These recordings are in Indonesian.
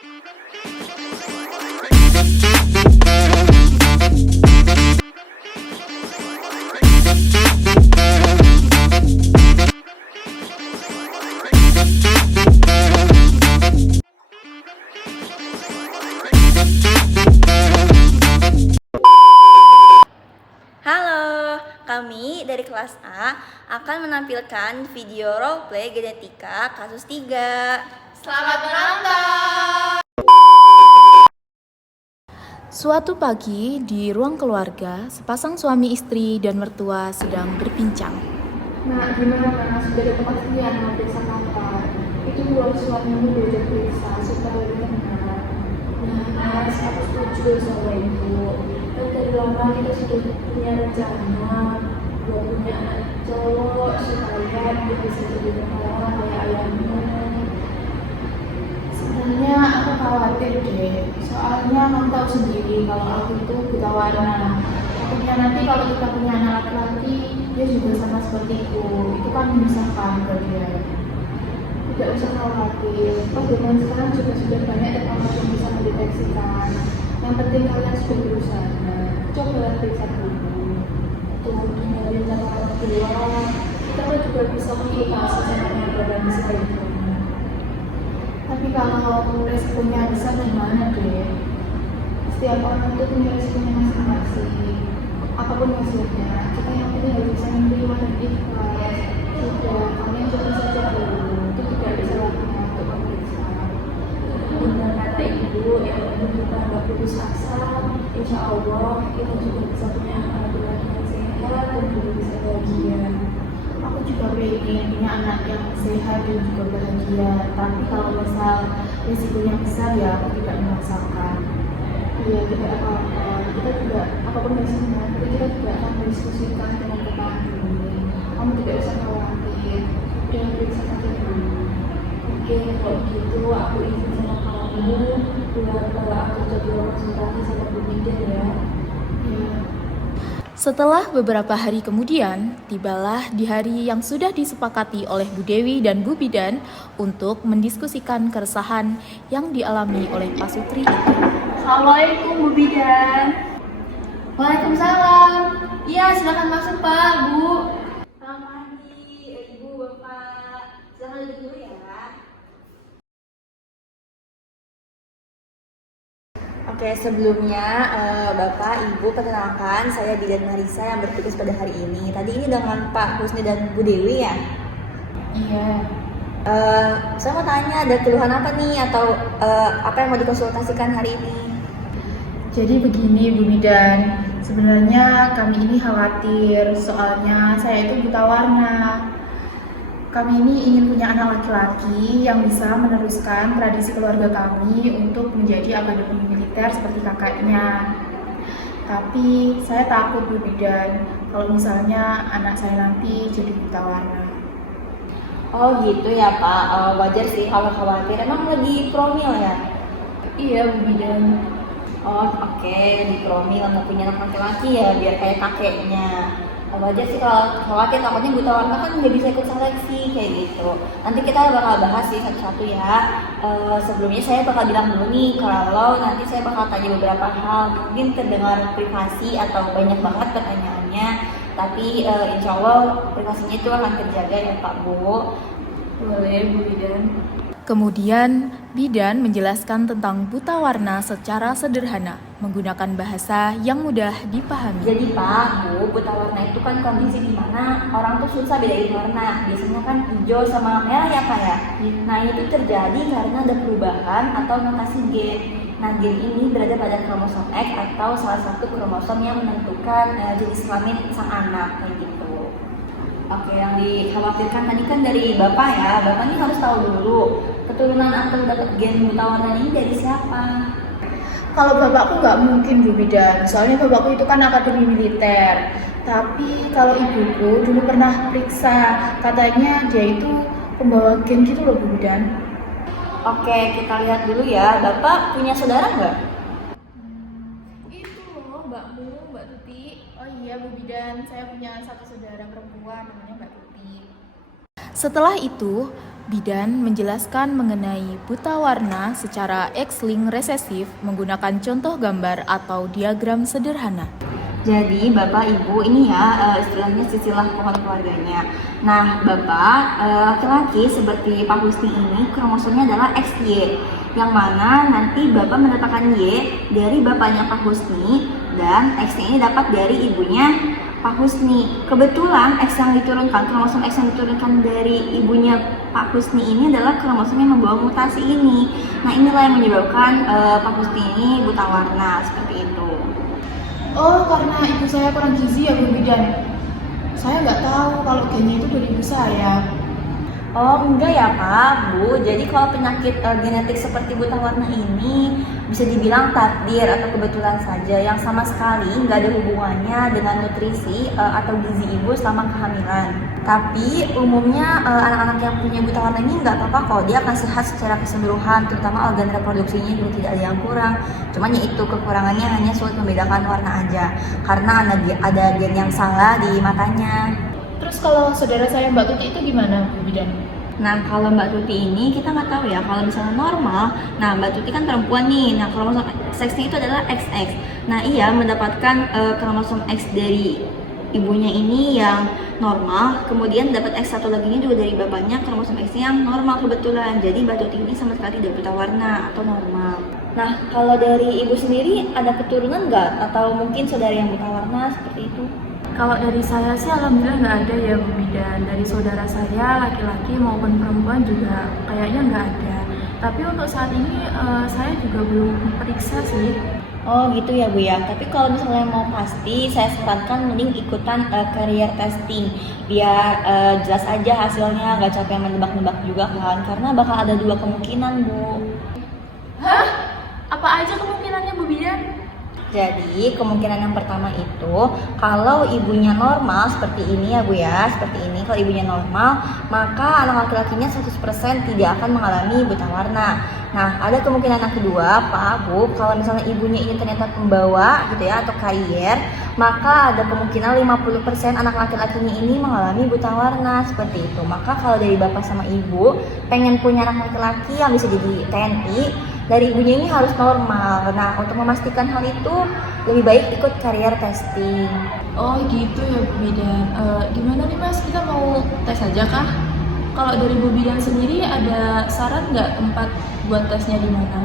Halo, kami dari kelas A akan menampilkan video roleplay genetika kasus 3. Selamat menonton! Suatu pagi di ruang keluarga, sepasang suami istri dan mertua sedang berbincang. Nah, gimana? Sudah ada kepastian mau periksa kapan? Itu buat suamimu diajak periksa supaya benar. Nah, aku setuju sama ibu. Kan dari lama kita sudah punya rencana buat punya anak cowok supaya dia bisa jadi pahlawan kayak ayahmu. Sebenarnya aku khawatir deh, soalnya kamu tahu sendiri kalau aku itu buta warna. Takutnya nanti kalau kita punya anak laki-laki, dia juga sama sepertiku. Itu kan menyusahkan buat dia. Tidak usah khawatir, zaman sekarang juga sudah banyak teknologi yang bisa mendeteksikan. Yang penting kalian sudah berusaha. Coba periksa dulu. Tuh, dengerin kata orang tua. Kita kan juga bisa mengikuti caranya dan sebaiknya. Tapi kalau resikonya besar gimana deh? Setiap orang itu punya resikonya masing-masing. Apapun hasilnya, kita yang penting harus bisa menerima dan ikhlas. Sudah, kalian coba saja dulu. Itu tidak ada salahnya untuk memeriksa. Benar kata ibu, yang penting kita nggak putus asa. Insya Allah kita juga bisa punya anak laki yang sehat dan juga bisa bahagia. Aku juga pengen punya anak yang sehat dan juga bahagia. Tapi kalau misal risikonya besar ya aku tidak memaksakan. Iya, tidak apa-apa. Kita juga apapun hasilnya, kita juga akan mendiskusikan dengan kepala. Kamu tidak usah khawatir. Udah periksa saja dulu. Oke, kalau gitu aku izin sama kamu buat aku jadwal konsultasi sama Bu Bida ya. Iya. Setelah beberapa hari kemudian, tibalah di hari yang sudah disepakati oleh Bu Dewi dan Bu Bidan untuk mendiskusikan keresahan yang dialami oleh Pak Sutri itu. Assalamualaikum Bu Bidan. Waalaikumsalam. Iya, silakan masuk Pak, Bu. Selamat pagi, Ibu, Bapak. Silahkan duduk dulu ya. Oke, sebelumnya Bapak, Ibu, perkenalkan saya Bidan Marisa yang bertugas pada hari ini. Tadi ini dengan Pak Husni dan Bu Dewi ya? Iya. Saya mau tanya, ada keluhan apa nih atau apa yang mau dikonsultasikan hari ini? Jadi begini Bu Bidan, sebenarnya kami ini khawatir soalnya saya itu buta warna. Kami ini ingin punya anak laki-laki yang bisa meneruskan tradisi keluarga kami untuk menjadi akademi militer seperti kakaknya. Tapi saya takut Bu Bidan kalau misalnya anak saya nanti jadi buta warna. Oh gitu ya Pak, wajar sih kalau khawatir. Emang lagi promil ya? Iya Bu Bidan. Oh oke, di promil mau punya anak laki-laki ya biar kayak kakeknya. Wajar sih kalau khawatir, takutnya buta warna kan nggak bisa ikut seleksi kayak gitu. Nanti kita bakal bahas sih satu-satu ya. Sebelumnya saya bakal bilang dulu nih kalau nanti saya bakal tanya beberapa hal, mungkin terdengar privasi atau banyak banget pertanyaannya. Tapi insya Allah privasinya itu akan terjaga ya Pak Bu. Boleh Bu Bidan. Kemudian, Bidan menjelaskan tentang buta warna secara sederhana, menggunakan bahasa yang mudah dipahami. Jadi Pak, Bu, buta warna itu kan kondisi di mana orang tuh susah bedain warna. Biasanya kan hijau sama merah ya Pak ya. Nah itu terjadi karena ada perubahan atau mutasi gen. Nah gen ini berada pada kromosom X atau salah satu kromosom yang menentukan jenis kelamin sang anak kayak gitu. Oke, yang dikhawatirkan tadi kan dari Bapak ya. Bapak ini harus tahu dulu keturunan atau dapat gen buta warna ini dari siapa? Kalau bapakku nggak mungkin Bu Bidan, soalnya bapakku itu kan akademi militer. Tapi kalau ibuku dulu pernah periksa, katanya dia itu pembawa gen gitu loh Bu Bidan. Oke, kita lihat dulu ya. Bapak punya saudara nggak? Itu loh Mbak Tuti. Oh iya Bu Bidan, saya punya satu saudara perempuan namanya Mbak Tuti. Setelah itu, Bidan menjelaskan mengenai buta warna secara X-linked resesif menggunakan contoh gambar atau diagram sederhana. Jadi Bapak Ibu ini ya istilahnya silsilah pohon keluarganya. Nah Bapak laki-laki seperti Pak Husni ini kromosomnya adalah XY, yang mana nanti Bapak mendapatkan Y dari bapaknya Pak Husni dan X-nya ini dapat dari ibunya Pak Husni. Kebetulan X yang diturunkan, kromosom X yang diturunkan dari ibunya Pak Husni ini adalah kromosom yang membawa mutasi ini. Nah inilah yang menyebabkan Pak Husni ini buta warna seperti itu. Oh, karena ibu saya kurang gizi ya Bu Bidan. Saya nggak tahu kalau gennya itu dari ibu saya. Oh enggak ya Pak, Bu. Jadi kalau penyakit genetik seperti buta warna ini bisa dibilang takdir atau kebetulan saja yang sama sekali nggak ada hubungannya dengan nutrisi atau gizi ibu selama kehamilan. Tapi umumnya anak-anak yang punya buta warna ini nggak apa-apa kok, dia akan sehat secara keseluruhan, terutama organ reproduksinya juga tidak ada yang kurang. Cuman ya itu kekurangannya hanya sulit membedakan warna aja, karena ada gen yang salah di matanya. Terus kalau saudara saya Mbak Tuti itu gimana Bu Bidan? Nah kalau Mbak Tuti ini kita nggak tahu ya, kalau misalnya normal, nah Mbak Tuti kan perempuan nih, nah kromosom seksnya itu adalah XX. Nah ia mendapatkan kromosom X dari ibunya ini yang normal, kemudian dapat X satu lagi ini juga dari bapaknya, kromosom X-nya yang normal kebetulan. Jadi Mbak Tuti ini sama sekali tidak buta warna atau normal. Nah kalau dari ibu sendiri ada keturunan nggak, atau mungkin saudara yang buta warna seperti itu? Kalau dari saya sih alhamdulillah nggak ada ya Bu Bidan. Dari saudara saya laki-laki maupun perempuan juga kayaknya nggak ada. Tapi untuk saat ini saya juga belum periksa sih. Oh gitu ya Bu ya. Tapi kalau misalnya mau pasti, saya sarankan mending ikutan career testing biar jelas aja hasilnya, nggak capek menebak-nebak juga kan. Karena bakal ada dua kemungkinan Bu. Hah? Apa aja kemungkinannya Bu Bidan? Jadi kemungkinan yang pertama itu kalau ibunya normal seperti ini ya Bu ya, seperti ini. Kalau ibunya normal, maka anak laki-lakinya 100% tidak akan mengalami buta warna. Nah ada kemungkinan yang kedua Pak Bu, kalau misalnya ibunya ini ternyata pembawa gitu ya atau karier, maka ada kemungkinan 50% anak laki-lakinya ini mengalami buta warna seperti itu. Maka kalau dari bapak sama ibu pengen punya anak laki-laki yang bisa jadi TNI, dari ibunya ini harus normal. Nah, untuk memastikan hal itu lebih baik ikut career testing. Oh gitu ya Bu Bidan. Gimana nih Mas, kita mau tes aja kah? Kalau dari Bu Bidan sendiri ada saran nggak tempat buat tesnya di mana?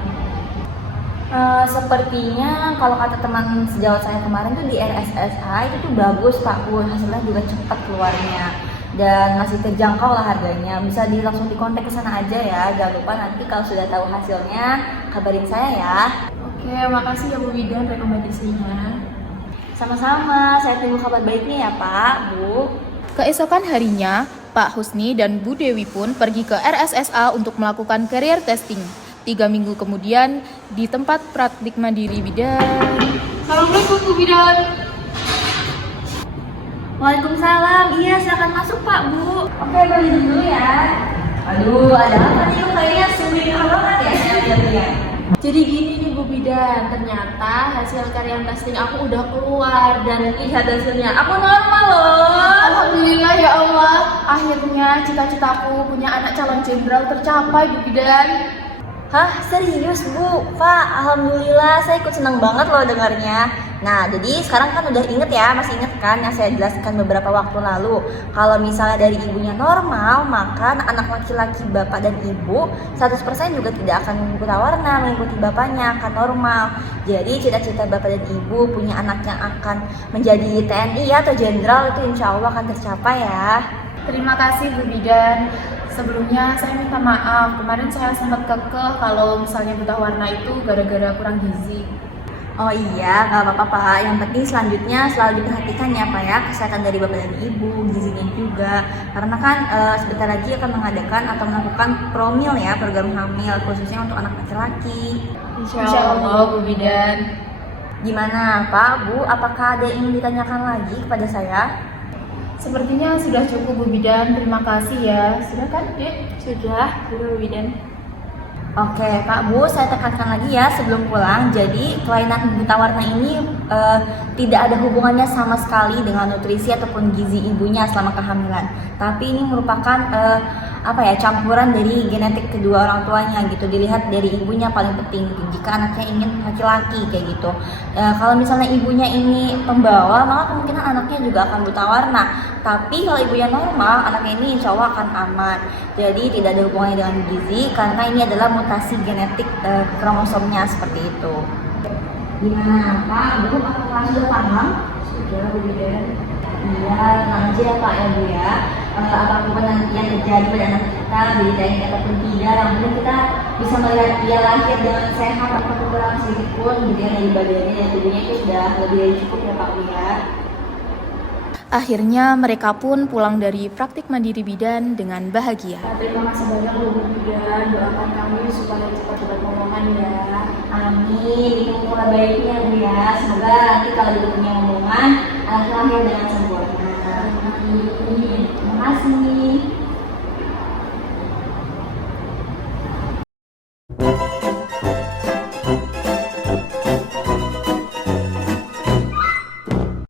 Sepertinya kalau kata teman sejawat saya kemarin tuh di RSSA itu tuh bagus Pak Bu, hasilnya juga cepat keluarnya dan masih terjangkau lah harganya. Bisa langsung dikontak ke sana aja ya. Jangan lupa nanti kalau sudah tahu hasilnya kabarin saya ya. Oke, makasih ya Bu Bidan rekomendasinya. Sama-sama, saya tunggu kabar baiknya ya Pak, Bu. Keesokan harinya, Pak Husni dan Bu Dewi pun pergi ke RSSA untuk melakukan career testing. 3 minggu kemudian, di tempat praktik mandiri bidan. Assalamualaikum Bu Bidan. Waalaikumsalam, iya silakan masuk Pak Bu. Oke, balik dulu ya. Aduh, ada apa nih? Kayaknya seminar banget ya saya lihat-lihat. Jadi gini nih Bu Bidan, ternyata hasil career testing aku udah keluar dan lihat hasilnya, aku normal loh. Alhamdulillah ya Allah, akhirnya cita-citaku punya anak calon jenderal tercapai Bu Bidan. Hah, serius Bu? Pak, alhamdulillah saya ikut senang banget loh dengarnya. Nah, jadi sekarang kan udah inget ya, masih inget kan yang saya jelaskan beberapa waktu lalu. Kalau misalnya dari ibunya normal, maka anak laki-laki bapak dan ibu 100% juga tidak akan buta warna, mengikuti bapaknya, akan normal. Jadi cita-cita bapak dan ibu punya anak yang akan menjadi TNI atau jenderal itu insya Allah akan tercapai ya. Terima kasih Bu Bidan. Sebelumnya saya minta maaf, kemarin saya sempat kekeh kalau misalnya buta warna itu gara-gara kurang gizi. Oh iya, nggak apa-apa Pak. Yang penting selanjutnya selalu diperhatikan ya Pak ya, kesehatan dari bapak dan ibu, gizinya juga. Karena kan sebentar lagi akan mengadakan atau melakukan promil ya, program hamil khususnya untuk anak laki-laki. Insya Allah Bu Bidan. Gimana Pak, Bu? Apakah ada yang ingin ditanyakan lagi kepada saya? Sepertinya sudah cukup Bu Bidan, terima kasih ya. Sudah kan, Dek? Sudah Bu Bidan. Oke Pak Bu, saya tekankan lagi ya sebelum pulang. Jadi kelainan buta warna ini tidak ada hubungannya sama sekali dengan nutrisi ataupun gizi ibunya selama kehamilan. Tapi ini merupakan campuran dari genetik kedua orang tuanya gitu. Dilihat dari ibunya paling penting jika anaknya ingin laki-laki kayak gitu. Kalau misalnya ibunya ini pembawa, maka kemungkinan anaknya juga akan buta warna. Tapi kalau ibunya normal, anaknya ini insya Allah akan aman. Jadi tidak ada hubungannya dengan gizi karena ini adalah mutasi genetik kromosomnya seperti itu. Gimana Pak? Belum apakah sudah paham? Sudah, Bu Bidan. Iya, tenang aja ya Pak ya Bu ya. Apapun nanti yang terjadi pada anak kita, berita ini ataupun tidak, yang penting kita bisa melihat dia lahir dengan sehat tanpa kekurangan sedikit pun, gitu ya, dari badannya dan tubuhnya itu sudah lebih dari cukup ya Pak Bu ya. Akhirnya mereka pun pulang dari praktik mandiri bidan dengan bahagia. Terima kasih banyak Bu Bidan, doakan kami supaya cepat dapat momongan ya. Amin, itu mulai baiknya Bu ya. Semoga nanti kalau dia punya omongan, anak lahir dengan sempurna. Amin. Terima kasih.